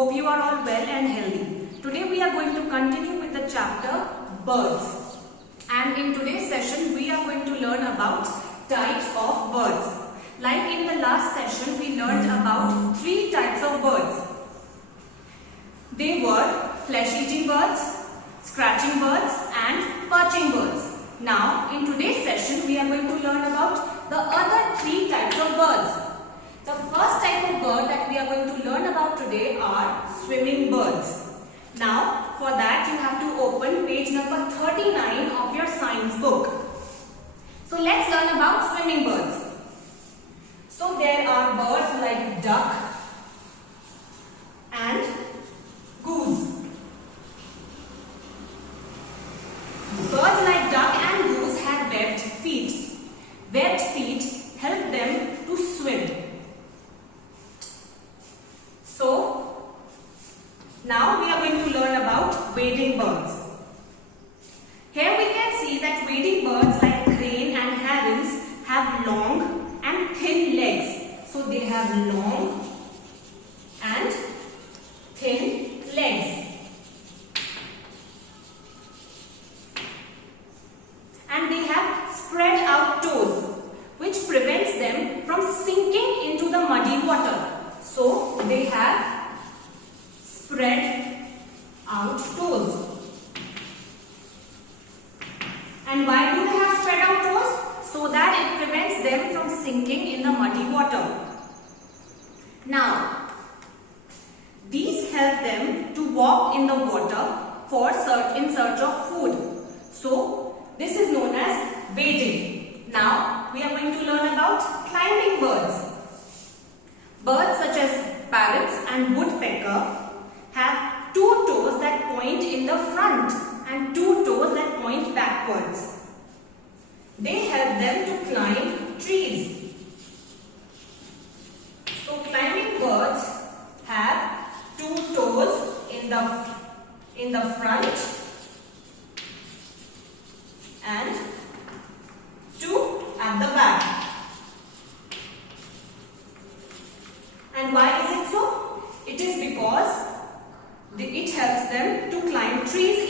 Hope you are all well and healthy. Today we are going to continue with the chapter birds. And in today's session we are going to learn about types of birds. Like in the last session we learned about 3 types of birds. They were flesh-eating birds, scratching birds and perching birds. Now in today's session we are going to learn about the other 3 types of birds. The first type of bird that we are going to learn about today are swimming birds. Now for that you have to open page number 39 of your science book. So let's learn about swimming birds. So there are birds like duck and goose. Birds like duck and goose have webbed feet. Webbed feet help them to swim. So now we are going to learn about wading birds. Here we can see that wading birds like crane and herons have long and thin legs. So they have long and thin legs. And they have spread out toes, which prevents them from sinking into the muddy water. So they have spread out toes. And why do they have spread out toes? So that it prevents them from sinking in the muddy water. Now, these help them to walk in the water in search of food. So, this is known as wading. Now, we are going to learn about climbing birds. Birds such as parrots and woodpecker have 2 toes that point in the front and 2 toes that point backwards. They help them to climb trees. So climbing birds have 2 toes in the front and 2 at the back. And why is it so? It is because it helps them to climb trees